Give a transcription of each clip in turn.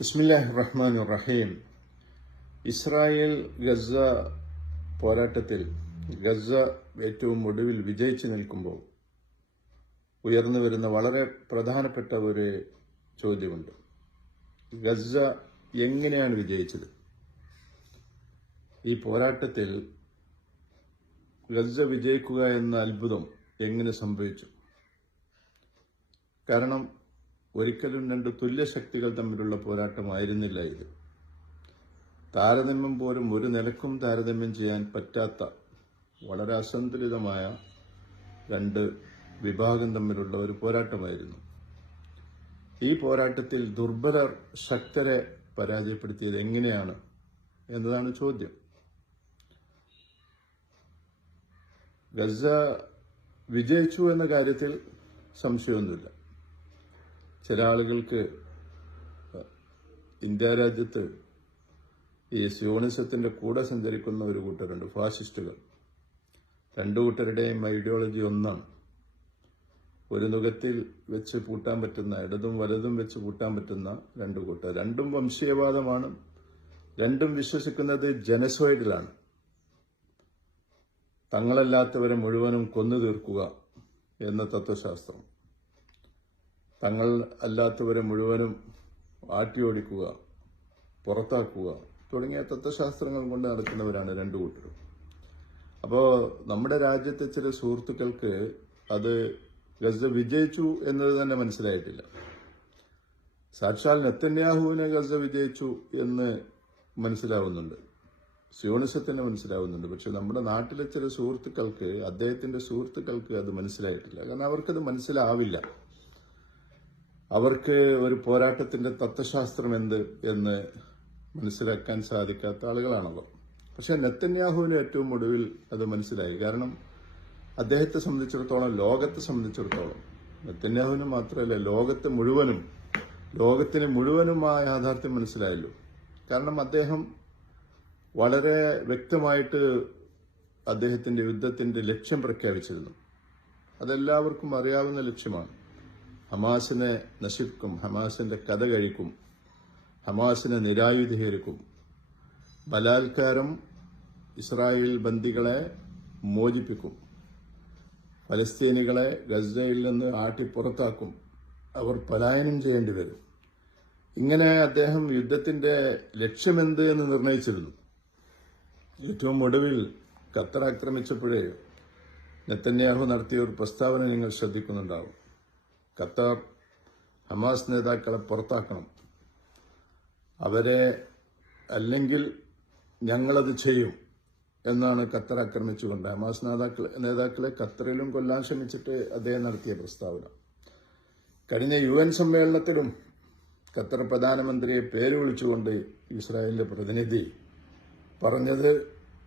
ബിസ്മില്ലാഹി റഹ്മാൻ റഹീം ഇസ്രായേൽ ഗസ പോരാട്ടത്തിൽ ഗസ ഏറ്റവും ഒടുവിൽ വിജയിച്ചു നിൽക്കുമ്പോൾ ഉയർന്നു വരുന്ന വളരെ പ്രധാനപ്പെട്ട ഒരു ചോദ്യമുണ്ട്. ഗസ എങ്ങനെയാണ് വിജയിച്ചത്? ഈ പോരാട്ടത്തിൽ ഗസ വിജയിക്കുക എന്ന അത്ഭുതം എങ്ങനെ സംഭവിച്ചു? കാരണം ഒരിക്കലും രണ്ട് തുല്യ ശക്തികൾ തമ്മിലുള്ള പോരാട്ടമായിരുന്നില്ല ഇത്. താരതമ്യം പോലും ഒരു നിലക്കും താരതമ്യം ചെയ്യാൻ പറ്റാത്ത വളരെ അസന്തുലിതമായ രണ്ട് വിഭാഗം തമ്മിലുള്ള ഒരു പോരാട്ടമായിരുന്നു. ഈ പോരാട്ടത്തിൽ ദുർബലർ ശക്തരെ പരാജയപ്പെടുത്തിയത് എങ്ങനെയാണ് എന്നതാണ് ചോദ്യം. ഗസ വിജയിച്ചു എന്ന കാര്യത്തിൽ സംശയമൊന്നുമില്ല. ചില ആളുകൾക്ക് ഇന്ത്യ രാജ്യത്ത് ഈ സിയോണിസത്തിന്റെ കൂടെ സഞ്ചരിക്കുന്ന ഒരു കൂട്ടരുണ്ട് ഫാസിസ്റ്റുകൾ രണ്ടു കൂട്ടരുടെയും ഐഡിയോളജി ഒന്നാണ്. ഒരു നുഖത്തിൽ വെച്ച് പൂട്ടാൻ പറ്റുന്ന ഇടതും വലതും വെച്ച് പൂട്ടാൻ പറ്റുന്ന രണ്ട് കൂട്ടർ. രണ്ടും വംശീയവാദമാണ്. രണ്ടും വിശ്വസിക്കുന്നത് ജനസോയിഡിലാണ് തങ്ങളല്ലാത്തവരെ മുഴുവനും കൊന്നു തീർക്കുക എന്ന തത്വശാസ്ത്രം. തങ്ങൾ അല്ലാത്തവരെ മുഴുവനും ആട്ടിയോടിക്കുക പുറത്താക്കുക തുടങ്ങിയ തത്വശാസ്ത്രങ്ങൾ കൊണ്ട് നടക്കുന്നവരാണ് രണ്ടു കൂട്ടരും. അപ്പോൾ നമ്മുടെ രാജ്യത്തെ ചില സുഹൃത്തുക്കൾക്ക് അത് ഗസ വിജയിച്ചു എന്നത് തന്നെ മനസ്സിലായിട്ടില്ല. സാക്ഷാൽ നെത്തന്യാഹുവിനെ ഗസ വിജയിച്ചു എന്ന് മനസ്സിലാവുന്നുണ്ട്. സിയോണിസത്തിന് മനസ്സിലാവുന്നുണ്ട്. പക്ഷെ നമ്മുടെ നാട്ടിലെ ചില സുഹൃത്തുക്കൾക്ക് അദ്ദേഹത്തിന്റെ സുഹൃത്തുക്കൾക്ക് അത് മനസ്സിലായിട്ടില്ല. കാരണം അവർക്കത് മനസ്സിലാവില്ല. അവർക്ക് ഒരു പോരാട്ടത്തിന്റെ തത്വശാസ്ത്രം എന്ത് എന്ന് മനസ്സിലാക്കാൻ സാധിക്കാത്ത ആളുകളാണല്ലോ പക്ഷെ നെത്തന്യാഹുവിന് ഏറ്റവും ഒടുവിൽ അത് മനസ്സിലായി. കാരണം അദ്ദേഹത്തെ സംബന്ധിച്ചിടത്തോളം ലോകത്തെ സംബന്ധിച്ചിടത്തോളം നെത്തന്യാഹുവിന് മാത്രമല്ല ലോകത്തെ മുഴുവനും ലോകത്തിന് മുഴുവനും ആ യാഥാർത്ഥ്യം മനസ്സിലായല്ലോ. കാരണം അദ്ദേഹം വളരെ വ്യക്തമായിട്ട് അദ്ദേഹത്തിന്റെ യുദ്ധത്തിന്റെ ലക്ഷ്യം പ്രഖ്യാപിച്ചിരുന്നു. അതെല്ലാവർക്കും അറിയാവുന്ന ലക്ഷ്യമാണ്. ഹമാസിനെ നശിപ്പിക്കും ഹമാസിന്റെ കഥ കഴിക്കും ഹമാസിനെ നിരായുധീകരിക്കും. ബലാത്കാരം ഇസ്രായേൽ ബന്ദികളെ മോചിപ്പിക്കും. ഫലസ്തീനികളെ ഗസയിൽ നിന്ന് ആട്ടി പുറത്താക്കും. അവർ പലായനം ചെയ്യേണ്ടി വരും. ഇങ്ങനെ അദ്ദേഹം യുദ്ധത്തിന്റെ ലക്ഷ്യമെന്ത് എന്ന് നിർണയിച്ചിരുന്നു. ഏറ്റവും ഒടുവിൽ ഖത്തർ ആക്രമിച്ചപ്പോഴേ നെത്തന്യാഹു നടത്തിയ ഒരു പ്രസ്താവന നിങ്ങൾ ശ്രദ്ധിക്കുന്നുണ്ടാവും. ഖത്തർ ഹമാസ് നേതാക്കളെ പുറത്താക്കണം. അവരെ അല്ലെങ്കിൽ ഞങ്ങളത് ചെയ്യും എന്നാണ് ഖത്തർ ആക്രമിച്ചുകൊണ്ട് ഹമാസ് നേതാക്കൾ നേതാക്കളെ ഖത്തറിലും കൊല്ലാൻ ശ്രമിച്ചിട്ട് അദ്ദേഹം നടത്തിയ പ്രസ്താവന. കഴിഞ്ഞ യു എൻ സമ്മേളനത്തിലും ഖത്തർ പ്രധാനമന്ത്രിയെ പേര് വിളിച്ചുകൊണ്ട് ഇസ്രായേലിന്റെ പ്രതിനിധി പറഞ്ഞത്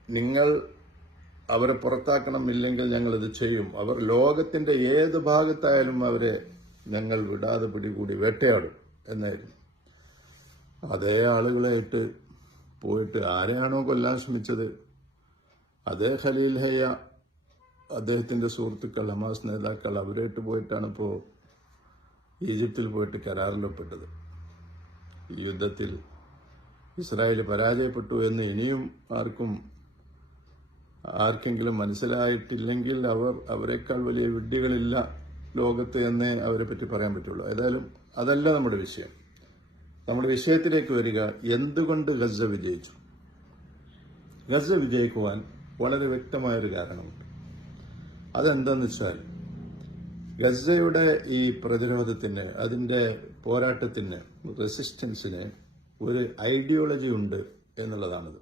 നിങ്ങൾ അവരെ പുറത്താക്കണം ഇല്ലെങ്കിൽ ഞങ്ങളിത് ചെയ്യും. അവർ ലോകത്തിന്റെ ഏത് ഭാഗത്തായാലും അവരെ ഞങ്ങൾ വിടാതെ പിടികൂടി വേട്ടയാടും എന്നായിരുന്നു. അതേ ആളുകളായിട്ട് പോയിട്ട് ആരെയാണോ കൊല്ലാൻ ശ്രമിച്ചത്? അതേ ഖലീൽ ഹയ്യ അദ്ദേഹത്തിന്റെ സുഹൃത്തുക്കൾ ഹമാസ് നേതാക്കൾ അവരായിട്ട് പോയിട്ടാണ് ഇപ്പോൾ ഈജിപ്തിൽ പോയിട്ട് കരാറിലൊപ്പെട്ടത്. യുദ്ധത്തിൽ ഇസ്രായേൽ പരാജയപ്പെട്ടു എന്ന് ഇനിയും ആർക്കും ആർക്കെങ്കിലും മനസ്സിലായിട്ടില്ലെങ്കിൽ അവർ അവരെക്കാൾ വലിയ വിഡ്ഢികളില്ല. ലോകത്ത് എന്നേ അവരെ പറ്റി പറയാൻ പറ്റുള്ളൂ. ഏതായാലും അതല്ല നമ്മുടെ വിഷയം. നമ്മുടെ വിഷയത്തിലേക്ക് വരിക എന്തുകൊണ്ട് ഗസ വിജയിച്ചു? ഗസ വിജയിക്കുവാൻ വളരെ വ്യക്തമായൊരു കാരണമുണ്ട്. അതെന്താന്ന് വെച്ചാൽ ഗസയുടെ ഈ പ്രതിരോധത്തിന് അതിന്റെ പോരാട്ടത്തിന് റെസിസ്റ്റൻസിന് ഒരു ഐഡിയോളജി ഉണ്ട് എന്നുള്ളതാണത്.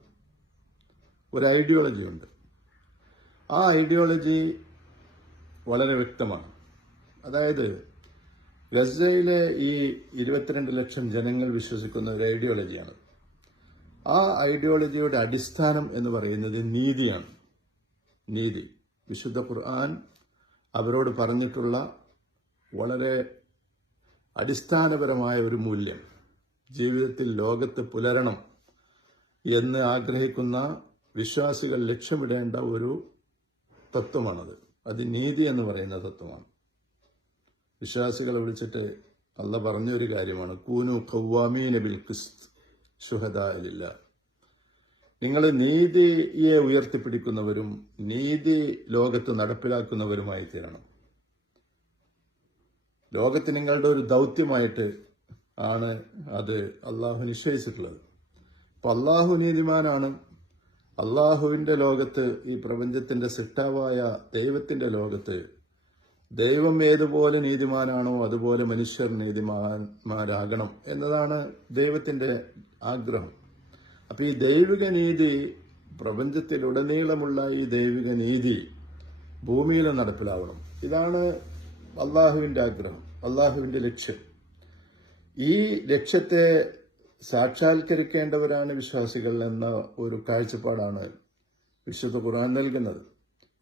ഒരു ഐഡിയോളജി ഉണ്ട്. ആ ഐഡിയോളജി വളരെ വ്യക്തമാണ്. അതായത് ഗസയിലെ ഈ ഇരുപത്തിരണ്ട് ലക്ഷം ജനങ്ങൾ വിശ്വസിക്കുന്ന ഒരു ഐഡിയോളജിയാണ്. ആ ഐഡിയോളജിയുടെ അടിസ്ഥാനം എന്ന് പറയുന്നത് നീതിയാണ്. നീതി. വിശുദ്ധ ഖുർആൻ അവരോട് പറഞ്ഞിട്ടുള്ള വളരെ അടിസ്ഥാനപരമായ ഒരു മൂല്യം. ജീവിതത്തിൽ ലോകത്ത് പുലരണം എന്ന് ആഗ്രഹിക്കുന്ന വിശ്വാസികൾ ലക്ഷ്യമിടേണ്ട ഒരു തത്വമാണത്. അത് നീതി എന്ന് പറയുന്ന തത്വമാണ്. വിശ്വാസികളെ വിളിച്ചിട്ട് അല്ല പറഞ്ഞൊരു കാര്യമാണ്. കൂനു കൗവാമീന ബിൽ ക്രിസ്ത് ഷുഹദാലില്ല നിങ്ങൾ നീതിയെ ഉയർത്തിപ്പിടിക്കുന്നവരും നീതി ലോകത്ത് നടപ്പിലാക്കുന്നവരുമായി തീരണം. ലോകത്ത് നിങ്ങളുടെ ഒരു ദൗത്യമായിട്ട് ആണ് അത് അള്ളാഹു നിശ്ചയിച്ചിട്ടുള്ളത്. അപ്പൊ അള്ളാഹു നീതിമാനാണ്. അള്ളാഹുവിന്റെ ലോകത്ത് ഈ പ്രപഞ്ചത്തിന്റെ സിട്ടാവായ ദൈവത്തിന്റെ ലോകത്ത് ദൈവം ഏതുപോലെ നീതിമാനാണോ അതുപോലെ മനുഷ്യർ നീതിമാന്മാരാകണം എന്നതാണ് ദൈവത്തിന്റെ ആഗ്രഹം. അപ്പൊ ഈ ദൈവിക നീതി പ്രപഞ്ചത്തിലുടനീളമുള്ള ഈ ദൈവിക നീതി ഭൂമിയിൽ നടപ്പിലാവണം. ഇതാണ് അള്ളാഹുവിന്റെ ആഗ്രഹം അള്ളാഹുവിന്റെ ലക്ഷ്യം. ഈ ലക്ഷ്യത്തെ സാക്ഷാത്കരിക്കേണ്ടവരാണ് വിശ്വാസികൾ എന്ന ഒരു കാഴ്ചപ്പാടാണ് വിശുദ്ധ ഖുർആൻ നൽകുന്നത്.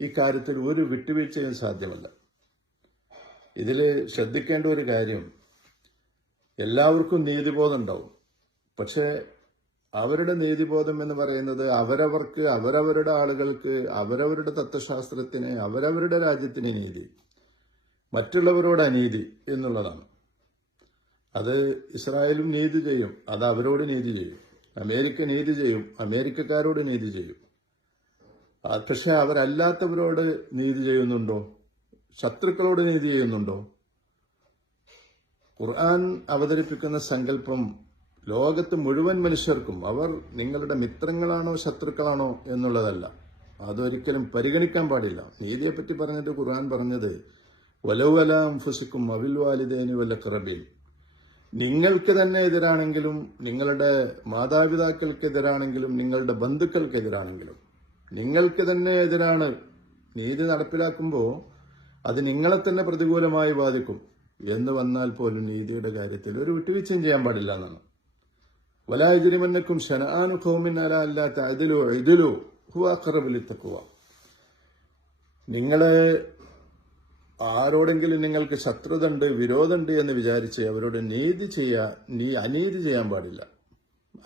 ഈ കാര്യത്തിൽ ഒരു വിട്ടുവീഴ്ചയും സാധ്യമല്ല. ഇതിൽ ശ്രദ്ധിക്കേണ്ട ഒരു കാര്യം എല്ലാവർക്കും നീതിബോധം ഉണ്ടാവും. പക്ഷേ അവരുടെ നീതിബോധം എന്ന് പറയുന്നത് അവരവർക്ക് അവരവരുടെ ആളുകൾക്ക് അവരവരുടെ തത്വശാസ്ത്രത്തിന് അവരവരുടെ രാജ്യത്തിന് നീതി മറ്റുള്ളവരോട് അനീതി എന്നുള്ളതാണ്. അത് ഇസ്രായേലും നീതി ചെയ്യും അത് അവരോട് നീതി ചെയ്യും. അമേരിക്ക നീതി ചെയ്യും അമേരിക്കക്കാരോട് നീതി ചെയ്യും. പക്ഷെ അവരല്ലാത്തവരോട് നീതി ചെയ്യുന്നുണ്ടോ? ശത്രുക്കളോട് നീതി ചെയ്യുന്നുണ്ടോ? ഖുർആൻ അവതരിപ്പിക്കുന്ന സങ്കല്പം ലോകത്ത് മുഴുവൻ മനുഷ്യർക്കും അവർ നിങ്ങളുടെ മിത്രങ്ങളാണോ ശത്രുക്കളാണോ എന്നുള്ളതല്ല. അതൊരിക്കലും പരിഗണിക്കാൻ പാടില്ല. നീതിയെപ്പറ്റി പറഞ്ഞിട്ട് ഖുർആൻ പറഞ്ഞത് വലവലാം ഫുസിക്കും അവിൽ വാലിദേനു വല്ല കറബീൻ നിങ്ങൾക്ക് തന്നെ എതിരാണെങ്കിലും നിങ്ങളുടെ മാതാപിതാക്കൾക്കെതിരാണെങ്കിലും നിങ്ങളുടെ ബന്ധുക്കൾക്കെതിരാണെങ്കിലും നിങ്ങൾക്ക് തന്നെ എതിരാണ്. നീതി നടപ്പിലാക്കുമ്പോൾ അത് നിങ്ങളെ തന്നെ പ്രതികൂലമായി ബാധിക്കും. എന്ന് വന്നാൽ പോലും നീതിയുടെ കാര്യത്തിൽ ഒരു വിട്ടുവീഴ്ചയും ചെയ്യാൻ പാടില്ല എന്നാണ്. വലാതിരിമന്നക്കും ഷനാനു ഖൗമിൻ അതിലോ ഇതിലോ ഹുവാഖറബിലിത്തക്കുവ നിങ്ങളെ ആരോടെങ്കിലും നിങ്ങൾക്ക് ശത്രുതണ്ട് വിരോധമുണ്ട് എന്ന് വിചാരിച്ച് അവരോട് നീതി ചെയ്യാൻ നീ അനീതി ചെയ്യാൻ പാടില്ല.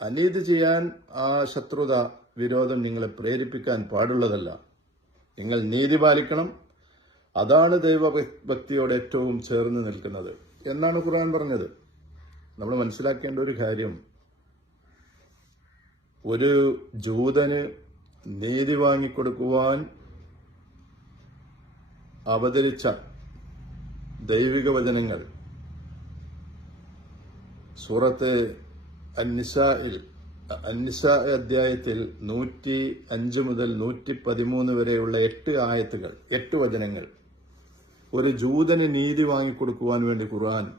അനീതി ചെയ്യാൻ ആ ശത്രുത വിരോധം നിങ്ങളെ പ്രേരിപ്പിക്കാൻ പാടുള്ളതല്ല. നിങ്ങൾ നീതി പാലിക്കണം അതാണ് ദൈവ ദൈവഭക്തിയോട് ഏറ്റവും ചേർന്ന് നിൽക്കുന്നത്. എന്നാണ് ഖുർആൻ പറഞ്ഞത്. നമ്മൾ മനസ്സിലാക്കേണ്ട ഒരു കാര്യം. ഒരു ജൂതന് നീതി വാങ്ങിക്കൊടുക്കുവാൻ അവതരിച്ച ദൈവിക വചനങ്ങൾ. സൂറത്ത് അന്നിസയിൽ അന്നിസ അധ്യായത്തിൽ നൂറ്റി അഞ്ച് മുതൽ നൂറ്റി പതിമൂന്ന് വരെയുള്ള എട്ട് ആയത്തുകൾ എട്ട് വചനങ്ങൾ. ഒരു ജൂതന് നീതി വാങ്ങിക്കൊടുക്കുവാൻ വേണ്ടി ഖുർആൻ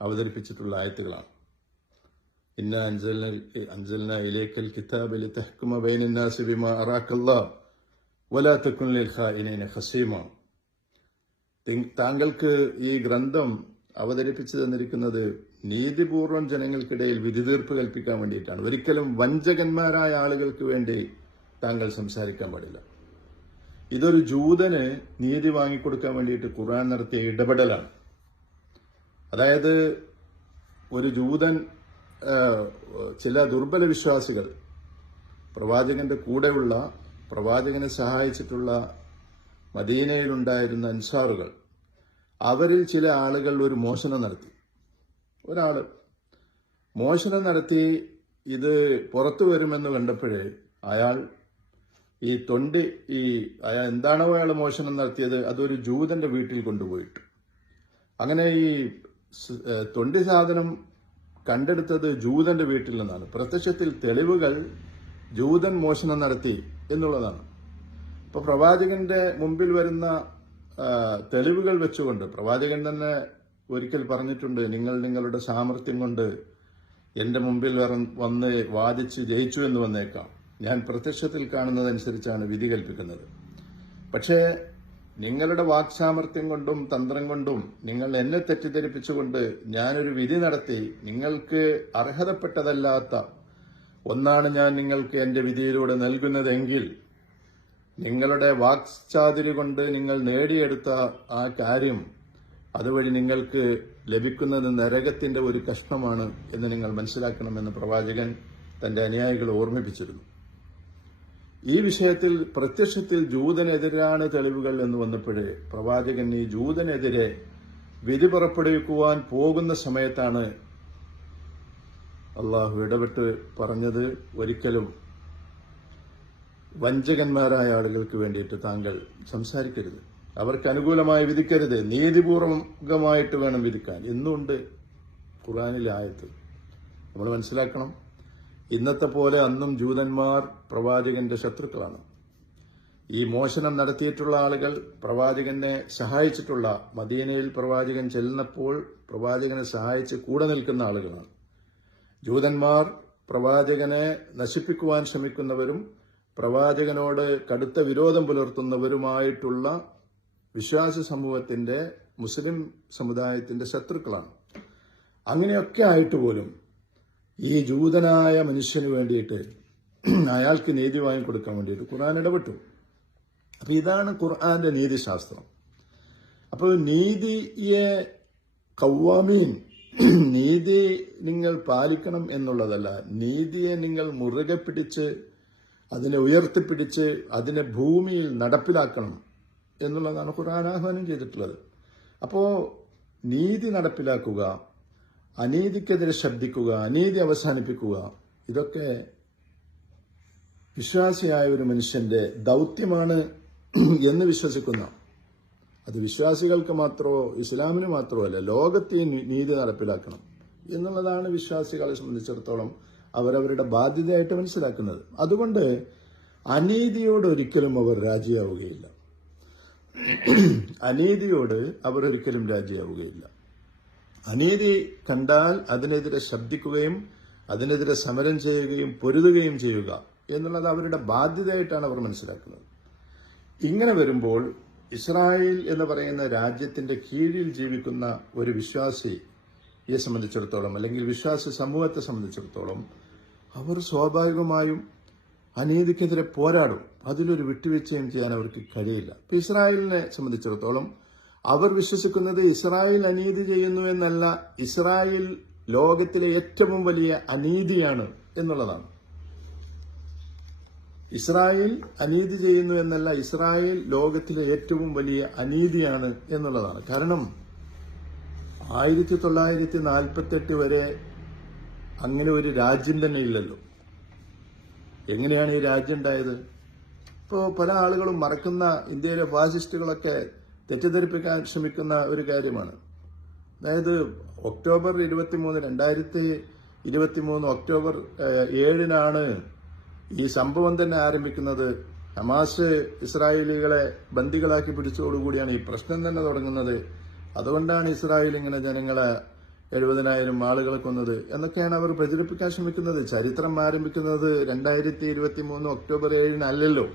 അവതരിപ്പിച്ചിട്ടുള്ള ആയത്തുകളാണ്. ഇന്ന അൻസൽന ഇലേക്കൽ കിതാബ് ബിമാ വലാ താങ്കൾക്ക് ഈ ഗ്രന്ഥം അവതരിപ്പിച്ചു തന്നിരിക്കുന്നത് നീതിപൂർവം ജനങ്ങൾക്കിടയിൽ വിധി തീർപ്പ് കൽപ്പിക്കാൻ വേണ്ടിയിട്ടാണ്. ഒരിക്കലും വഞ്ചകന്മാരായ ആളുകൾക്ക് വേണ്ടി താങ്കൾ സംസാരിക്കാൻ പാടില്ല. ഇതൊരു ജൂതന് നീതി വാങ്ങിക്കൊടുക്കാൻ വേണ്ടിയിട്ട് ഖുർആൻ നടത്തിയ ഇടപെടലാണ്. അതായത് ഒരു ജൂതൻ ചില ദുർബല വിശ്വാസികൾ പ്രവാചകന്റെ കൂടെയുള്ള പ്രവാചകനെ സഹായിച്ചിട്ടുള്ള മദീനയിലുണ്ടായിരുന്ന അൻസാറുകൾ അവരിൽ ചില ആളുകൾ ഒരു മോഷണം നടത്തി. ഒരാൾ മോഷണം നടത്തി ഇത് പുറത്തു വരുമെന്ന് കണ്ടപ്പോഴേ അയാൾ ഈ തൊണ്ടി ഈ അയാൾ എന്താണോ അയാൾ മോഷണം നടത്തിയത് അതൊരു ജൂതന്റെ വീട്ടിൽ കൊണ്ടുപോയിട്ട്. അങ്ങനെ ഈ തൊണ്ടി സാധനം കണ്ടെടുത്തത് ജൂതന്റെ വീട്ടിൽ നിന്നാണ്. പ്രത്യക്ഷത്തിൽ തെളിവുകൾ ജൂതൻ മോഷണം നടത്തി എന്നുള്ളതാണ്. ഇപ്പൊ പ്രവാചകന്റെ മുമ്പിൽ വരുന്ന തെളിവുകൾ വെച്ചുകൊണ്ട് പ്രവാചകൻ തന്നെ ഒരിക്കൽ പറഞ്ഞിട്ടുണ്ട് നിങ്ങൾ നിങ്ങളുടെ സാമർഥ്യം കൊണ്ട് എന്റെ മുമ്പിൽ വന്ന് വാദിച്ച് ജയിച്ചു എന്ന് വന്നേക്കാം. ഞാൻ പ്രത്യക്ഷത്തിൽ കാണുന്നതനുസരിച്ചാണ് വിധി കൽപ്പിക്കുന്നത്. പക്ഷേ നിങ്ങളുടെ വാക്സാമർത്ഥ്യം കൊണ്ടും തന്ത്രം കൊണ്ടും നിങ്ങൾ എന്നെ തെറ്റിദ്ധരിപ്പിച്ചുകൊണ്ട് ഞാനൊരു വിധി നടത്തി നിങ്ങൾക്ക് അർഹതപ്പെട്ടതല്ലാത്ത ഒന്നാണ് ഞാൻ നിങ്ങൾക്ക് എന്റെ വിധിയിലൂടെ നൽകുന്നതെങ്കിൽ നിങ്ങളുടെ വാക്ചാതുരി കൊണ്ട് നിങ്ങൾ നേടിയെടുത്ത ആ കാര്യം അതുവഴി നിങ്ങൾക്ക് ലഭിക്കുന്നത് നരകത്തിന്റെ ഒരു കഷ്ണമാണ് എന്ന് നിങ്ങൾ മനസ്സിലാക്കണമെന്ന് പ്രവാചകൻ തന്റെ അനുയായികളെ ഓർമ്മിപ്പിച്ചിരുന്നു. ഈ വിഷയത്തിൽ പ്രത്യക്ഷത്തിൽ ജൂതനെതിരാണ് തെളിവുകൾ എന്ന് വന്നപ്പോഴേ പ്രവാചകൻ ഈ ജൂതനെതിരെ വിധി പുറപ്പെടുവിക്കുവാൻ പോകുന്ന സമയത്താണ് അള്ളാഹു ഇടപെട്ട് പറഞ്ഞത് ഒരിക്കലും വഞ്ചകന്മാരായ ആളുകൾക്ക് വേണ്ടിയിട്ട് താങ്കൾ സംസാരിക്കരുത്. അവർക്ക് അനുകൂലമായി വിധിക്കരുത്. നീതിപൂർവകമായിട്ട് വേണം വിധിക്കാൻ. ഇന്നുണ്ട് ഖുറാനിലെ ആയത്ത്. നമ്മൾ മനസ്സിലാക്കണം. ഇന്നത്തെ പോലെ അന്നും ജൂതന്മാർ പ്രവാചകന്റെ ശത്രുക്കളാണ്. ഈ മോഷണം നടത്തിയിട്ടുള്ള ആളുകൾ പ്രവാചകനെ സഹായിച്ചിട്ടുള്ള മദീനയിൽ പ്രവാചകൻ ചെല്ലുന്നപ്പോൾ പ്രവാചകനെ സഹായിച്ച് കൂടെ നിൽക്കുന്ന ആളുകളാണ്. ജൂതന്മാർ പ്രവാചകനെ നശിപ്പിക്കുവാൻ ശ്രമിക്കുന്നവരും പ്രവാചകനോട് കടുത്ത വിരോധം പുലർത്തുന്നവരുമായിട്ടുള്ള വിശ്വാസ സമൂഹത്തിന്റെ മുസ്ലിം സമുദായത്തിന്റെ ശത്രുക്കളാണ്. അങ്ങനെയൊക്കെ ആയിട്ട് പോലും ഈ ജൂതനായ മനുഷ്യന് വേണ്ടിയിട്ട് അയാൾക്ക് നീതി വാങ്ങിക്കൊടുക്കാൻ വേണ്ടിയിട്ട് ഖുർആൻ ഇടപെട്ടു. അപ്പൊ ഇതാണ് ഖുർആന്റെ നീതിശാസ്ത്രം. അപ്പോൾ നീതിയെ കൗവാമീൻ നീതി നിങ്ങൾ പാലിക്കണം എന്നുള്ളതല്ല നീതിയെ നിങ്ങൾ മുറുകെ പിടിച്ച് അതിനെ ഉയർത്തിപ്പിടിച്ച് അതിനെ ഭൂമിയിൽ നടപ്പിലാക്കണം എന്നുള്ളതാണ് ഖുർആൻ ആഹ്വാനം ചെയ്തിട്ടുള്ളത്. അപ്പോൾ നീതി നടപ്പിലാക്കുക അനീതിക്കെതിരെ ശബ്ദിക്കുക അനീതി അവസാനിപ്പിക്കുക ഇതൊക്കെ വിശ്വാസിയായ ഒരു മനുഷ്യന്റെ ദൗത്യമാണ് എന്ന് വിശ്വസിക്കുന്ന. അത് വിശ്വാസികൾക്ക് മാത്രമോ ഇസ്ലാമിന് മാത്രമല്ല ലോകത്തെ നീതി നടപ്പിലാക്കണം എന്നുള്ളതാണ് വിശ്വാസികളെ സംബന്ധിച്ചിടത്തോളം അവരവരുടെ ബാധ്യതയായിട്ട് മനസ്സിലാക്കുന്നത്. അതുകൊണ്ട് അനീതിയോട് ഒരിക്കലും അവർ രാജിയാവുകയില്ല. അനീതിയോട് അവർ ഒരിക്കലും രാജിയാവുകയില്ല. അനീതി കണ്ടാൽ അതിനെതിരെ ശബ്ദിക്കുകയും അതിനെതിരെ സമരം ചെയ്യുകയും പൊരുതുകയും ചെയ്യുക എന്നുള്ളത് അവരുടെ ബാധ്യതയായിട്ടാണ് അവർ മനസ്സിലാക്കുന്നത്. ഇങ്ങനെ വരുമ്പോൾ ഇസ്രായേൽ എന്ന് പറയുന്ന രാജ്യത്തിന്റെ കീഴിൽ ജീവിക്കുന്ന ഒരു വിശ്വാസിയെ സംബന്ധിച്ചിടത്തോളം അല്ലെങ്കിൽ വിശ്വാസി സമൂഹത്തെ സംബന്ധിച്ചിടത്തോളം അവർ സ്വാഭാവികമായും അനീതിക്കെതിരെ പോരാടും. അതിലൊരു വിട്ടുവീഴ്ചയും ചെയ്യാൻ അവർക്ക് കഴിയില്ല. ഇസ്രായേലിനെ സംബന്ധിച്ചിടത്തോളം അവർ വിശ്വസിക്കുന്നത് ഇസ്രായേൽ അനീതി ചെയ്യുന്നു എന്നല്ല ഇസ്രായേൽ ലോകത്തിലെ ഏറ്റവും വലിയ അനീതിയാണ് എന്നുള്ളതാണ്. ഇസ്രായേൽ അനീതി ചെയ്യുന്നു എന്നല്ല ഇസ്രായേൽ ലോകത്തിലെ ഏറ്റവും വലിയ അനീതിയാണ് എന്നുള്ളതാണ്. കാരണം ആയിരത്തി തൊള്ളായിരത്തി നാൽപ്പത്തെട്ട് വരെ അങ്ങനെ ഒരു രാജ്യം തന്നെ ഇല്ലല്ലോ. എങ്ങനെയാണ് ഈ രാജ്യം ഉണ്ടായത്? ഇപ്പോൾ പല ആളുകളും മറക്കുന്ന ഇന്ത്യയിലെ ഫാസിസ്റ്റുകളൊക്കെ തെറ്റിദ്ധരിപ്പിക്കാൻ ശ്രമിക്കുന്ന ഒരു കാര്യമാണ്. അതായത് ഒക്ടോബർ ഇരുപത്തി മൂന്ന് രണ്ടായിരത്തി ഇരുപത്തി മൂന്ന് ഒക്ടോബർ ഏഴിനാണ് ഈ സംഭവം തന്നെ ആരംഭിക്കുന്നത്. ഹമാസ് ഇസ്രായേലികളെ ബന്ദികളാക്കി പിടിച്ചതോടുകൂടിയാണ് ഈ പ്രശ്നം തന്നെ തുടങ്ങുന്നത്. അതുകൊണ്ടാണ് ഇസ്രായേൽ ഇങ്ങനെ ജനങ്ങളെ എഴുപതിനായിരം ആളുകളെ കൊന്നത് എന്നൊക്കെയാണ് അവർ പ്രചരിപ്പിക്കാൻ ശ്രമിക്കുന്നത്. ചരിത്രം ആരംഭിക്കുന്നത് രണ്ടായിരത്തി ഇരുപത്തി മൂന്ന് ഒക്ടോബർ ഏഴിനല്ലല്ലോ.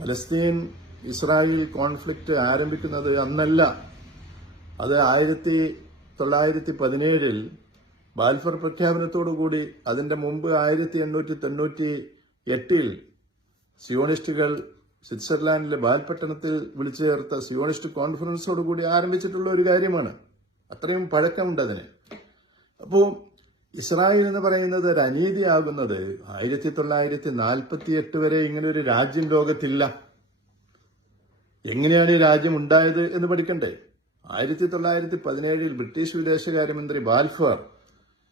ഫലസ്തീൻ ഇസ്രായേൽ കോൺഫ്ലിക്റ്റ് ആരംഭിക്കുന്നത് അന്നല്ല. അത് ആയിരത്തി തൊള്ളായിരത്തി പതിനേഴിൽ ബാൽഫർ പ്രഖ്യാപനത്തോടുകൂടി അതിന്റെ മുമ്പ് ആയിരത്തി എണ്ണൂറ്റി തൊണ്ണൂറ്റി എട്ടിൽ സിയോണിസ്റ്റുകൾ സ്വിറ്റ്സർലാൻഡിലെ ബാൽപട്ടണത്തിൽ വിളിച്ചു ചേർത്ത സിയോണിസ്റ്റ് കോൺഫറൻസോടുകൂടി ആരംഭിച്ചിട്ടുള്ള ഒരു കാര്യമാണ്. അത്രയും പഴക്കമുണ്ട് അതിന്. അപ്പോൾ ഇസ്രായേൽ എന്ന് പറയുന്നത് ഒരു അനീതിയാകുന്നത് ആയിരത്തി തൊള്ളായിരത്തി നാൽപ്പത്തി എട്ട് വരെ ഇങ്ങനെ ഒരു രാജ്യം ലോകത്തില്ല. എങ്ങനെയാണ് ഈ രാജ്യം ഉണ്ടായത് എന്ന് പഠിക്കണ്ടേ? ആയിരത്തി തൊള്ളായിരത്തി പതിനേഴിൽ ബ്രിട്ടീഷ് വിദേശകാര്യമന്ത്രി ബാൽഫർ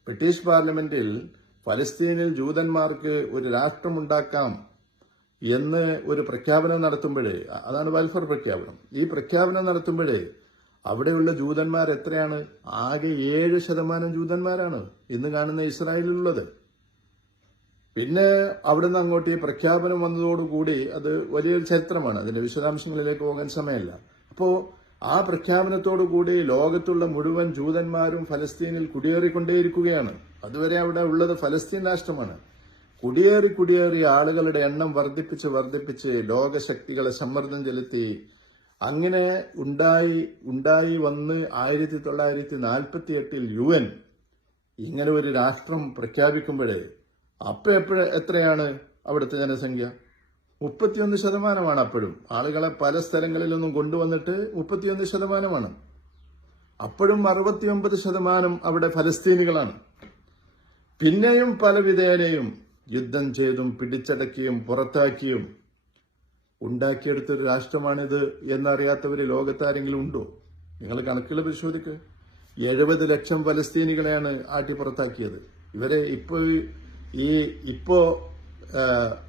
ബ്രിട്ടീഷ് പാർലമെന്റിൽ ഫലസ്തീനിൽ ജൂതന്മാർക്ക് ഒരു രാഷ്ട്രമുണ്ടാക്കാം എന്ന് ഒരു പ്രഖ്യാപനം നടത്തുമ്പോഴേ അതാണ് ബാൽഫർ പ്രഖ്യാപനം. ഈ പ്രഖ്യാപനം നടത്തുമ്പോഴേ അവിടെയുള്ള ജൂതന്മാർ എത്രയാണ് ആകെ ഏഴ് ശതമാനം ജൂതന്മാരാണ് ഇന്ന് കാണുന്ന ഇസ്രായേലിലുള്ളത്. പിന്നെ അവിടുന്ന് അങ്ങോട്ട് ഈ പ്രഖ്യാപനം വന്നതോടുകൂടി അത് വലിയൊരു ചരിത്രമാണ്. അതിന്റെ വിശദാംശങ്ങളിലേക്ക് പോകാൻ സമയമല്ല. അപ്പോ ആ പ്രഖ്യാപനത്തോടുകൂടി ലോകത്തുള്ള മുഴുവൻ ജൂതന്മാരും ഫലസ്തീനിൽ കുടിയേറിക്കൊണ്ടേയിരിക്കുകയാണ്. അതുവരെ അവിടെ ഉള്ളത് ഫലസ്തീൻ രാഷ്ട്രമാണ്. കുടിയേറി കുടിയേറി ആളുകളുടെ എണ്ണം വർദ്ധിപ്പിച്ച് വർദ്ധിപ്പിച്ച് ലോകശക്തികളെ സമ്മർദ്ദം ചെലുത്തി അങ്ങനെ ഉണ്ടായി ഉണ്ടായി വന്ന് ആയിരത്തി തൊള്ളായിരത്തി നാൽപ്പത്തി എട്ടിൽ യു എൻ ഇങ്ങനെ ഒരു രാഷ്ട്രം പ്രഖ്യാപിക്കുമ്പോഴേ അപ്പൊ എപ്പോഴ എത്രയാണ് അവിടുത്തെ ജനസംഖ്യ? മുപ്പത്തിയൊന്ന് ശതമാനമാണ് അപ്പോഴും. ആളുകളെ പല സ്ഥലങ്ങളിൽ നിന്നും കൊണ്ടുവന്നിട്ട് മുപ്പത്തിയൊന്ന് ശതമാനമാണ്. അപ്പോഴും അറുപത്തിയൊമ്പത് ശതമാനം അവിടെ ഫലസ്തീനികളാണ്. പിന്നെയും പല വിധേനയും യുദ്ധം ചെയ്തും പിടിച്ചടക്കിയും പുറത്താക്കിയും ഉണ്ടാക്കിയെടുത്തൊരു രാഷ്ട്രമാണിത് എന്നറിയാത്തവർ ലോകത്താരെങ്കിലും ഉണ്ടോ? നിങ്ങൾ കണക്കുകൾ പരിശോധിക്കുക എഴുപത് ലക്ഷം ഫലസ്തീനികളെയാണ് ആട്ടി പുറത്താക്കിയത്. ഇവരെ ഇപ്പോൾ ഈ ഇപ്പോ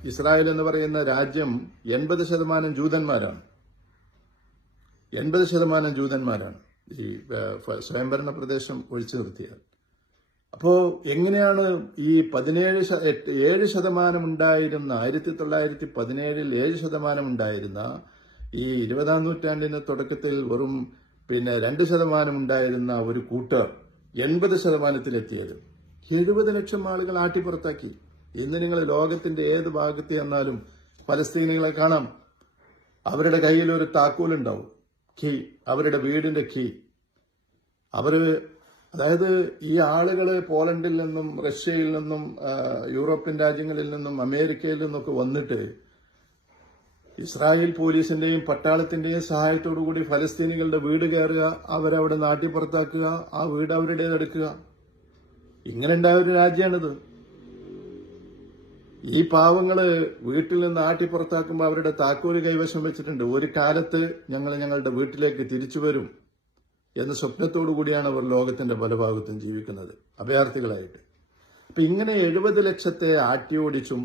ഇസ്രായേൽ എന്ന് പറയുന്ന രാജ്യം എൺപത് ശതമാനം ജൂതന്മാരാണ്. എൺപത് ശതമാനം ജൂതന്മാരാണ് ഈ സ്വയംഭരണ പ്രദേശം ഒഴിച്ചു നിർത്തിയാൽ അപ്പോ എങ്ങനെയാണ് ഈ പതിനേഴ് ഏഴ് ശതമാനം ഉണ്ടായിരുന്ന ആയിരത്തി തൊള്ളായിരത്തി പതിനേഴിൽ ഏഴ് ശതമാനം ഉണ്ടായിരുന്ന ഈ ഇരുപതാം നൂറ്റാണ്ടിന്റെ തുടക്കത്തിൽ വെറും പിന്നെ രണ്ട് ശതമാനം ഉണ്ടായിരുന്ന ഒരു കൂട്ടർ എൺപത് ശതമാനത്തിലെത്തിയത്. എഴുപത് ലക്ഷം ആളുകൾ ആട്ടിപ്പുറത്താക്കി ഇന്ന് നിങ്ങൾ ലോകത്തിന്റെ ഏത് ഭാഗത്ത് ചെന്നാലും പലസ്തീനികളെ കാണാം. അവരുടെ കയ്യിൽ ഒരു താക്കോലുണ്ടാവും കീ അവരുടെ വീടിന്റെ കീ. അവർ അതായത് ഈ ആളുകൾ പോളണ്ടിൽ നിന്നും റഷ്യയിൽ നിന്നും യൂറോപ്യൻ രാജ്യങ്ങളിൽ നിന്നും അമേരിക്കയിൽ നിന്നൊക്കെ വന്നിട്ട് ഇസ്രായേൽ പോലീസിന്റെയും പട്ടാളത്തിന്റെയും സഹായത്തോടു കൂടി ഫലസ്തീനികളുടെ വീട് കയറുക അവരവിടെ നാട്ടിപ്പുറത്താക്കുക ആ വീട് അവരുടേതെടുക്കുക ഇങ്ങനെ ഉണ്ടായ ഒരു രാജ്യമാണിത് ഈ പാവങ്ങൾ വീട്ടിൽ നിന്ന് ആട്ടി പുറത്താക്കുമ്പോൾ അവരുടെ താക്കോൽ കൈവശം വെച്ചിട്ടുണ്ട്. ഒരു കാലത്ത് ഞങ്ങൾ ഞങ്ങളുടെ വീട്ടിലേക്ക് തിരിച്ചു വരും എന്ന സ്വപ്നത്തോടു കൂടിയാണ് അവർ ലോകത്തിന്റെ പല ഭാഗത്തും ജീവിക്കുന്നത്. അഭയാർത്ഥികളായിട്ട്. അപ്പൊ ഇങ്ങനെ എഴുപത് ലക്ഷത്തെ ആട്ടിയോടിച്ചും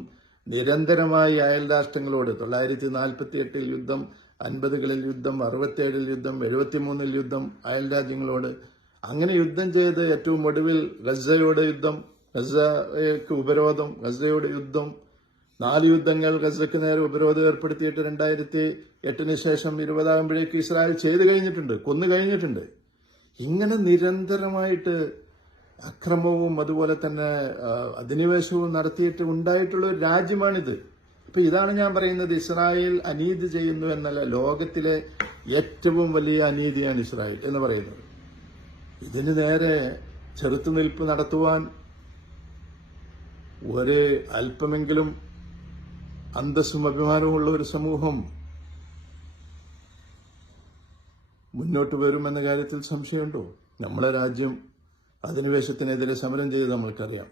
നിരന്തരമായി അയൽ രാഷ്ട്രങ്ങളോട് തൊള്ളായിരത്തി നാൽപ്പത്തി എട്ടിൽ യുദ്ധം അൻപതുകളിൽ യുദ്ധം അറുപത്തിയേഴിൽ യുദ്ധം എഴുപത്തിമൂന്നിൽ യുദ്ധം അയൽ രാജ്യങ്ങളോട് അങ്ങനെ യുദ്ധം ചെയ്ത് ഏറ്റവും ഒടുവിൽ ഗസയുടെ യുദ്ധം ഗസയ്ക്ക് ഉപരോധം ഗസയുടെ യുദ്ധം നാല് യുദ്ധങ്ങൾ ഗസയ്ക്ക് നേരെ ഉപരോധം ഏർപ്പെടുത്തിയിട്ട് രണ്ടായിരത്തി എട്ടിന് ശേഷം ഇരുപതാകുമ്പോഴേക്ക് ഇസ്രായേൽ ചെയ്തു കഴിഞ്ഞിട്ടുണ്ട് കൊന്നു കഴിഞ്ഞിട്ടുണ്ട്. ഇങ്ങനെ നിരന്തരമായിട്ട് അക്രമവും അതുപോലെ തന്നെ അധിനിവേശവും നടത്തിയിട്ട് ഉണ്ടായിട്ടുള്ള ഒരു രാജ്യമാണിത്. അപ്പൊ ഇതാണ് ഞാൻ പറയുന്നത് ഇസ്രായേൽ അനീതി ചെയ്യുന്നു എന്നല്ല ലോകത്തിലെ ഏറ്റവും വലിയ അനീതിയാണ് ഇസ്രായേൽ എന്ന് പറയുന്നത്. ഇതിന് നേരെ ചെറുത്തുനിൽപ്പ് നടത്തുവാൻ ഒരു അല്പമെങ്കിലും അന്തസ്സും അഭിമാനവുമുള്ള ഒരു സമൂഹം മുന്നോട്ട് വരുമെന്ന കാര്യത്തിൽ സംശയമുണ്ടോ? നമ്മളെ രാജ്യം അധിനിവേശത്തിനെതിരെ സമരം ചെയ്ത് നമ്മൾക്കറിയാം.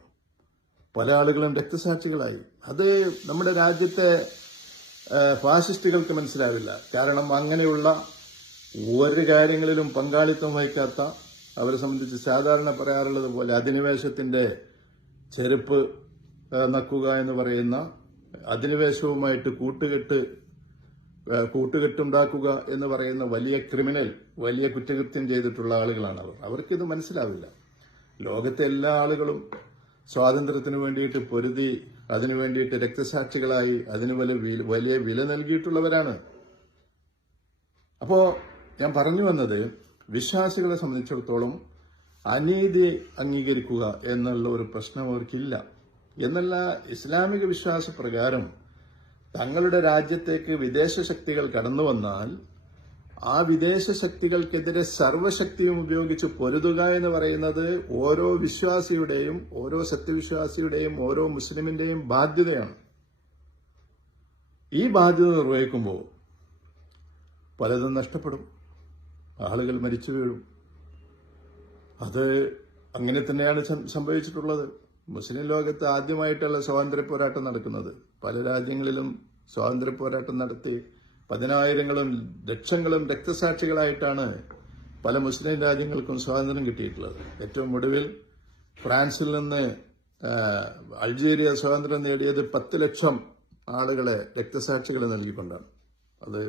പല ആളുകളും രക്തസാക്ഷികളായി. അത് നമ്മുടെ രാജ്യത്തെ ഫാസിസ്റ്റുകൾക്ക് മനസ്സിലാവില്ല. കാരണം അങ്ങനെയുള്ള ഒരു കാര്യങ്ങളിലും പങ്കാളിത്തം വഹിക്കാത്ത അവരെ സംബന്ധിച്ച് സാധാരണ പറയാറുള്ളത് പോലെ അധിനിവേശത്തിന്റെ ചെരുപ്പ് നക്കുക എന്ന് പറയുന്ന അധിനിവേശവുമായിട്ട് കൂട്ടുകെട്ട് കൂട്ടുകെട്ടുണ്ടാക്കുക എന്ന് പറയുന്ന വലിയ ക്രിമിനൽ വലിയ കുറ്റകൃത്യം ചെയ്തിട്ടുള്ള ആളുകളാണ് അവർ. അവർക്കിത് മനസ്സിലാവില്ല. ലോകത്തെ എല്ലാ ആളുകളും സ്വാതന്ത്ര്യത്തിന് വേണ്ടിയിട്ട് പൊരുതി അതിനു വേണ്ടിയിട്ട് രക്തസാക്ഷികളായി അതിന് വലിയ വില- വലിയ വില നൽകിയിട്ടുള്ളവരാണ്. അപ്പോ ഞാൻ പറഞ്ഞു വന്നത് വിശ്വാസികളെ സംബന്ധിച്ചിടത്തോളം അനീതി അംഗീകരിക്കുക എന്നുള്ള ഒരു പ്രശ്നം അവർക്കില്ല. എന്നല്ല ഇസ്ലാമിക വിശ്വാസ പ്രകാരം തങ്ങളുടെ രാജ്യത്തേക്ക് വിദേശ ശക്തികൾ കടന്നു വന്നാൽ ആ വിദേശ ശക്തികൾക്കെതിരെ സർവശക്തിയും ഉപയോഗിച്ച് പൊരുതുക എന്ന് പറയുന്നത് ഓരോ വിശ്വാസിയുടെയും ഓരോ സത്യവിശ്വാസിയുടെയും ഓരോ മുസ്ലിമിന്റെയും ബാധ്യതയാണ്. ഈ ബാധ്യത നിർവഹിക്കുമ്പോൾ പലതും നഷ്ടപ്പെടും. ആളുകൾ മരിച്ചു വീഴും. അത് അങ്ങനെ തന്നെയാണ് സംഭവിച്ചിട്ടുള്ളത്. മുസ്ലിം ലോകത്ത് ആദ്യമായിട്ടുള്ള സ്വാതന്ത്ര്യ പോരാട്ടം നടക്കുന്നത്. പല രാജ്യങ്ങളിലും സ്വാതന്ത്ര്യ പോരാട്ടം നടത്തി പതിനായിരങ്ങളും ലക്ഷങ്ങളും രക്തസാക്ഷികളായിട്ടാണ് പല മുസ്ലിം രാജ്യങ്ങൾക്കും സ്വാതന്ത്ര്യം കിട്ടിയിട്ടുള്ളത്. ഏറ്റവും ഒടുവിൽ ഫ്രാൻസിൽ നിന്ന് അൾജീരിയ സ്വാതന്ത്ര്യം നേടിയത് പത്ത് ലക്ഷം ആളുകളെ രക്തസാക്ഷികളെ നൽകിക്കൊണ്ടാണ്. അത്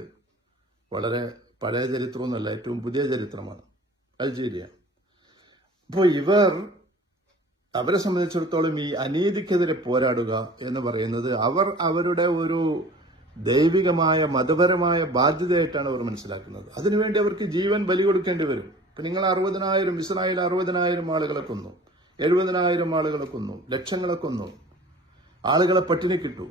വളരെ പഴയ ചരിത്രമൊന്നുമല്ല ഏറ്റവും പുതിയ ചരിത്രമാണ്. അൾജീരിയ അപ്പോൾ ഇവർ അവരെ സംബന്ധിച്ചിടത്തോളം ഈ അനീതിക്കെതിരെ പോരാടുക എന്ന് പറയുന്നത് അവർ അവരുടെ ഒരു ദൈവികമായ മതപരമായ ബാധ്യതയായിട്ടാണ് അവർ മനസ്സിലാക്കുന്നത്. അതിനുവേണ്ടി അവർക്ക് ജീവൻ ബലി കൊടുക്കേണ്ടി വരും. ഇപ്പൊ നിങ്ങൾ അറുപതിനായിരം ഇസ്രായേൽ അറുപതിനായിരം ആളുകളെ കൊന്നു. എഴുപതിനായിരം ആളുകളെ കൊന്നു. ലക്ഷങ്ങളെ കൊന്നു. ആളുകളെ പട്ടിണി കിട്ടു.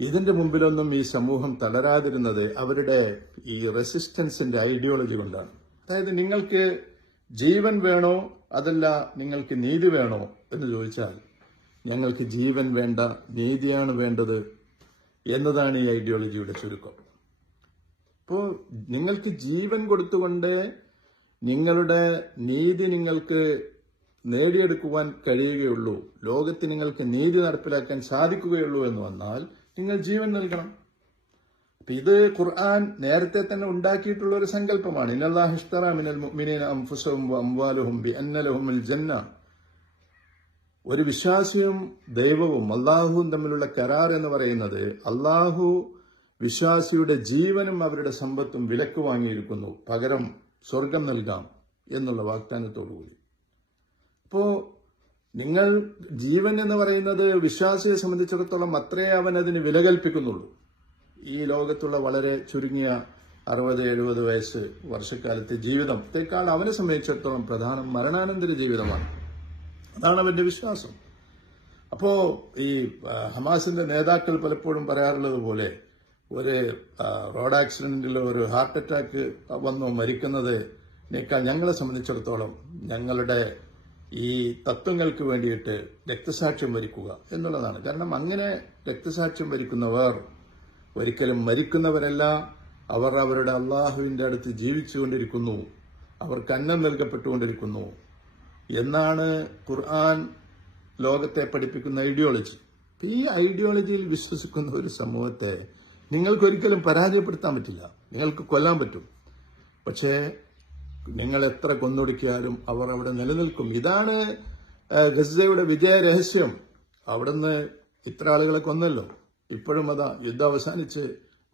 ഇതിന്റെ മുമ്പിലൊന്നും ഈ സമൂഹം തളരാതിരുന്നത് അവരുടെ ഈ റെസിസ്റ്റൻസിന്റെ ഐഡിയോളജി കൊണ്ടാണ്. അതായത് നിങ്ങൾക്ക് ജീവൻ വേണോ അതല്ല നിങ്ങൾക്ക് നീതി വേണോ എന്ന് ചോദിച്ചാൽ ഞങ്ങൾക്ക് ജീവൻ വേണ്ട നീതിയാണ് വേണ്ടത് എന്നതാണ് ഈ ഐഡിയോളജിയുടെ ചുരുക്കം. അപ്പോൾ നിങ്ങൾക്ക് ജീവൻ കൊടുത്തുകൊണ്ട് നിങ്ങളുടെ നീതി നിങ്ങൾക്ക് നേടിയെടുക്കുവാൻ കഴിയുകയുള്ളൂ ലോകത്ത് നിങ്ങൾക്ക് നീതി നടപ്പിലാക്കാൻ സാധിക്കുകയുള്ളൂ എന്ന് വന്നാൽ നിങ്ങൾ ജീവൻ നൽകണം. അപ്പൊ ഇത് ഖുർആൻ നേരത്തെ തന്നെ ഉണ്ടാക്കിയിട്ടുള്ള ഒരു സങ്കല്പമാണ്. മുഅ്മിനീന ബിഅന്ന ജന്ന ഒരു വിശ്വാസിയും ദൈവവും അള്ളാഹുവും തമ്മിലുള്ള കരാർ എന്ന് പറയുന്നത് അള്ളാഹു വിശ്വാസിയുടെ ജീവനും അവരുടെ സമ്പത്തും വിലക്ക് വാങ്ങിയിരിക്കുന്നു. പകരം സ്വർഗം നൽകാം എന്നുള്ള വാഗ്ദാനത്തോടുകൂടി. അപ്പോ നിങ്ങൾ ജീവൻ എന്ന് പറയുന്നത് വിശ്വാസിയെ സംബന്ധിച്ചിടത്തോളം അത്രേ അവൻ അതിന് വില കൽപ്പിക്കുന്നുള്ളൂ. ഈ ലോകത്തുള്ള വളരെ ചുരുങ്ങിയ അറുപത് എഴുപത് വയസ്സ് വർഷക്കാലത്തെ ജീവിതത്തെക്കാൾ അവനെ സംബന്ധിച്ചിടത്തോളം പ്രധാനം മരണാനന്തര ജീവിതമാണ്. അതാണ് അവന്റെ വിശ്വാസം. അപ്പോ ഈ ഹമാസിന്റെ നേതാക്കൾ പലപ്പോഴും പറയാറുള്ളത് പോലെ ഒരു റോഡ് ആക്സിഡന്റിലോ ഒരു ഹാർട്ട് അറ്റാക്ക് വന്നോ മരിക്കുന്നതിനേക്കാൾ ഞങ്ങളെ സംബന്ധിച്ചിടത്തോളം ഞങ്ങളുടെ ഈ തത്വങ്ങൾക്ക് വേണ്ടിയിട്ട് രക്തസാക്ഷ്യം വരിക്കുക എന്നുള്ളതാണ്. കാരണം അങ്ങനെ രക്തസാക്ഷ്യം വരിക്കുന്നവർ ഒരിക്കലും മരിക്കുന്നവരല്ല. അവർ അവരുടെ അള്ളാഹുവിന്റെ അടുത്ത് ജീവിച്ചുകൊണ്ടിരിക്കുന്നു. അവർക്ക് അന്നം നൽകപ്പെട്ടുകൊണ്ടിരിക്കുന്നു. എന്നാണ് ഖുർആൻ ലോകത്തെ പഠിപ്പിക്കുന്ന ഐഡിയോളജി ഈ ഐഡിയോളജിയിൽ വിശ്വസിക്കുന്ന ഒരു സമൂഹത്തെ നിങ്ങൾക്കൊരിക്കലും പരാജയപ്പെടുത്താൻ പറ്റില്ല. നിങ്ങൾക്ക് കൊല്ലാൻ പറ്റും. പക്ഷേ നിങ്ങൾ എത്ര കൊന്നൊടുക്കിയാലും അവർ അവിടെ നിലനിൽക്കും. ഇതാണ് ഗസയുടെ വിജയ രഹസ്യം. അവിടുന്ന് ഇത്ര ആളുകളെ കൊന്നല്ലോ. ഇപ്പോഴും അതാ യുദ്ധം അവസാനിച്ച്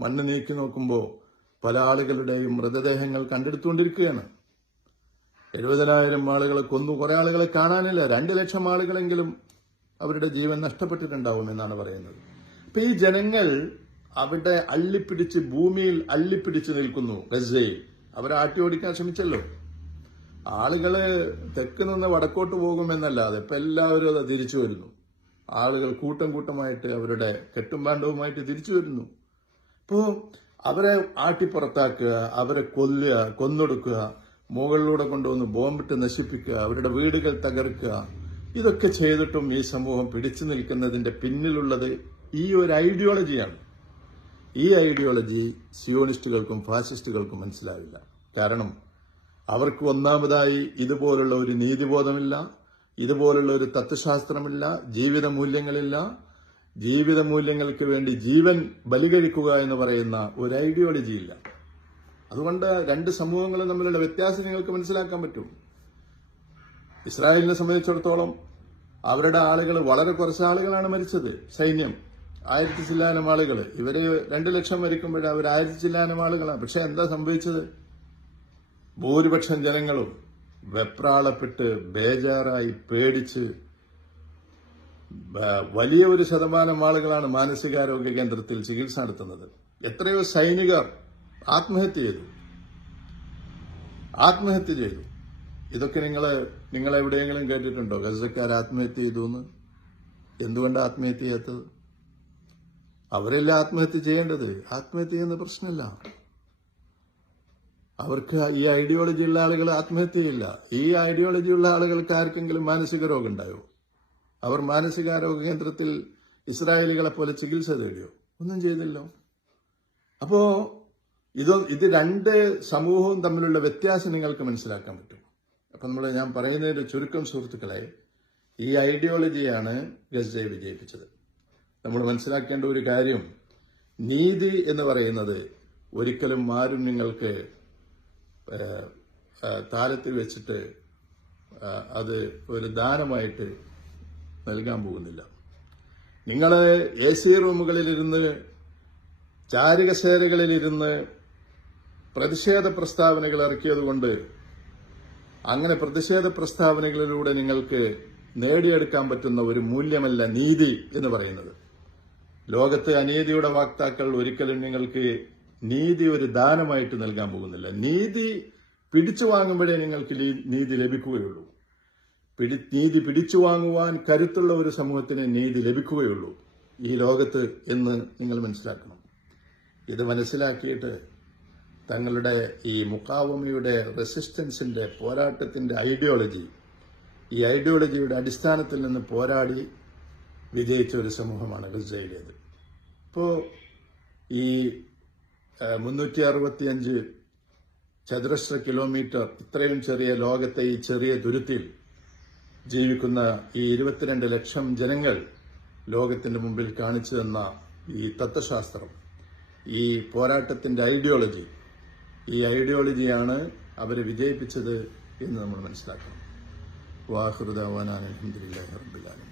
മണ്ണ് നീക്കി നോക്കുമ്പോൾ പല ആളുകളുടെയും മൃതദേഹങ്ങൾ കണ്ടെടുത്തുകൊണ്ടിരിക്കുകയാണ്. എഴുപതിനായിരം ആളുകളെ കൊന്നു. കുറെ ആളുകളെ കാണാനില്ല. രണ്ട് ലക്ഷം ആളുകളെങ്കിലും അവരുടെ ജീവൻ നഷ്ടപ്പെട്ടിട്ടുണ്ടാവും എന്നാണ് പറയുന്നത്. അപ്പൊ ഈ ജനങ്ങൾ അവിടെ അള്ളിപ്പിടിച്ച് ഭൂമിയിൽ അള്ളിപ്പിടിച്ച് നിൽക്കുന്നു ഗസയിൽ അവരെ ആട്ടി ഓടിക്കാൻ ശ്രമിച്ചല്ലോ. ആളുകൾ തെക്ക് നിന്ന് വടക്കോട്ട് പോകുമെന്നല്ലാതെ ഇപ്പൊ എല്ലാവരും അത് തിരിച്ചു വരുന്നു. ആളുകൾ കൂട്ടം കൂട്ടമായിട്ട് അവരുടെ കെട്ടുംപാണ്ഡവുമായിട്ട് തിരിച്ചു വരുന്നു. അപ്പോ അവരെ ആട്ടിപ്പുറത്താക്കുക അവരെ കൊല്ലുക കൊന്നൊടുക്കുക മുകളിലൂടെ കൊണ്ടുവന്ന് ബോംബിട്ട് നശിപ്പിക്കുക അവരുടെ വീടുകൾ തകർക്കുക ഇതൊക്കെ ചെയ്തിട്ടും ഈ സമൂഹം പിടിച്ചു നിൽക്കുന്നതിന്റെ പിന്നിലുള്ളത് ഈ ഒരു ഐഡിയോളജിയാണ് ഈ ഐഡിയോളജി സിയോണിസ്റ്റുകൾക്കും ഫാസിസ്റ്റുകൾക്കും മനസ്സിലാവില്ല. കാരണം അവർക്ക് ഒന്നാമതായി ഇതുപോലുള്ള ഒരു നീതിബോധമില്ല ഇതുപോലുള്ള ഒരു തത്വശാസ്ത്രമില്ല ജീവിത മൂല്യങ്ങളില്ല ജീവിത മൂല്യങ്ങൾക്ക് വേണ്ടി ജീവൻ ബലികഴിക്കുക എന്ന് പറയുന്ന ഒരു ഐഡിയോളജി ഇല്ല. അതുകൊണ്ട് രണ്ട് സമൂഹങ്ങളും തമ്മിലുള്ള വ്യത്യാസം നിങ്ങൾക്ക് മനസ്സിലാക്കാൻ പറ്റും. ഇസ്രായേലിനെ സംബന്ധിച്ചിടത്തോളം അവരുടെ ആളുകൾ വളരെ കുറച്ച് ആളുകളാണ് മരിച്ചത് സൈന്യം. ആയിരത്തി ചില്ലാനം ആളുകൾ ഇവർ രണ്ടു ലക്ഷം വരയ്ക്കുമ്പോഴേ അവർ ആയിരത്തി ചില്ലാനം ആളുകളാണ് പക്ഷെ എന്താ സംഭവിച്ചത്? ഭൂരിപക്ഷം ജനങ്ങളും വെപ്രാളപ്പെട്ട് ബേജാറായി പേടിച്ച് വലിയ ഒരു ശതമാനം ആളുകളാണ് മാനസികാരോഗ്യ കേന്ദ്രത്തിൽ ചികിത്സ നടത്തുന്നത്. എത്രയോ സൈനികർ ആത്മഹത്യ ചെയ്തു. ആത്മഹത്യ ചെയ്തു. ഇതൊക്കെ നിങ്ങൾ നിങ്ങൾ എവിടെയെങ്കിലും കേട്ടിട്ടുണ്ടോ? ഗസക്കാർ ആത്മഹത്യ ചെയ്തു എന്ന് എന്തുകൊണ്ട് ആത്മഹത്യ ചെയ്യാത്തത്? അവരെല്ലാം ആത്മഹത്യ ചെയ്യേണ്ടത്? ആത്മഹത്യ ചെയ്യുന്ന പ്രശ്നമല്ല. അവർക്ക് ഈ ഐഡിയോളജി ഉള്ള ആളുകൾ ആത്മഹത്യയില്ല. ഈ ഐഡിയോളജി ഉള്ള ആളുകൾക്ക് ആർക്കെങ്കിലും മാനസിക രോഗം ഉണ്ടായോ അവർ മാനസികാരോഗ്യ കേന്ദ്രത്തിൽ ഇസ്രായേലികളെ പോലെ ചികിത്സ തേടിയോ? ഒന്നും ചെയ്തില്ലോ അപ്പോ ഇത് ഇത് രണ്ട് സമൂഹവും തമ്മിലുള്ള വ്യത്യാസം നിങ്ങൾക്ക് മനസ്സിലാക്കാൻ പറ്റും. അപ്പൊ നമ്മൾ ഞാൻ പറയുന്നതിന്റെ ചുരുക്കം സുഹൃത്തുക്കളെ ഈ ഐഡിയോളജിയാണ് ഗസയെ വിജയിപ്പിച്ചത്. നമ്മൾ മനസ്സിലാക്കേണ്ട ഒരു കാര്യം. നീതി എന്ന് പറയുന്നത് ഒരിക്കലും ആരും നിങ്ങൾക്ക് താരത്തിൽ വെച്ചിട്ട് അത് ഒരു ദാനമായിട്ട് നൽകാൻ പോകുന്നില്ല. നിങ്ങൾ എ സി റൂമുകളിലിരുന്ന് ചാരികസേരകളിലിരുന്ന് പ്രതിഷേധ പ്രസ്താവനകൾ ഇറക്കിയതുകൊണ്ട് അങ്ങനെ പ്രതിഷേധ പ്രസ്താവനകളിലൂടെ നിങ്ങൾക്ക് നേടിയെടുക്കാൻ പറ്റുന്ന ഒരു മൂല്യമല്ല നീതി എന്ന് പറയുന്നത്. ലോകത്തെ അനീതിയുടെ വാക്താക്കൾ ഒരിക്കലും നിങ്ങൾക്ക് നീതി ഒരു ദാനമായിട്ട് നൽകാൻ പോകുന്നില്ല. നീതി പിടിച്ചു വാങ്ങുമ്പോഴേ നിങ്ങൾക്ക് നീതി ലഭിക്കുകയുള്ളൂ. പിടി നീതി പിടിച്ചു വാങ്ങുവാൻ കരുത്തുള്ള ഒരു സമൂഹത്തിന് നീതി ലഭിക്കുകയുള്ളൂ. ഈ ലോകത്ത് എന്ന് നിങ്ങൾ മനസ്സിലാക്കണം. ഇത് മനസ്സിലാക്കിയിട്ട് തങ്ങളുടെ ഈ മുക്കാവമയുടെ റെസിസ്റ്റൻസിന്റെ പോരാട്ടത്തിന്റെ ഐഡിയോളജി ഈ ഐഡിയോളജിയുടെ അടിസ്ഥാനത്തിൽ നിന്ന് പോരാടി വിജയിച്ച ഒരു സമൂഹമാണ് ഗസയിലേത് ഇപ്പോൾ ഈ മുന്നൂറ്റി അറുപത്തിയഞ്ച് ചതുരശ്ര കിലോമീറ്റർ ഇത്രയും ചെറിയ ലോകത്തെ ഈ ചെറിയ ദുരിത്തിൽ ജീവിക്കുന്ന ഈ ഇരുപത്തിരണ്ട് ലക്ഷം ജനങ്ങൾ ലോകത്തിന്റെ മുമ്പിൽ കാണിച്ചു തന്ന ഈ തത്വശാസ്ത്രം ഈ പോരാട്ടത്തിന്റെ ഐഡിയോളജി. ഈ ഐഡിയോളജിയാണ് അവരെ വിജയിപ്പിച്ചത് എന്ന് നമ്മൾ മനസ്സിലാക്കണം. വാഹൃദാവാനാണ് റബ്ബുലാലും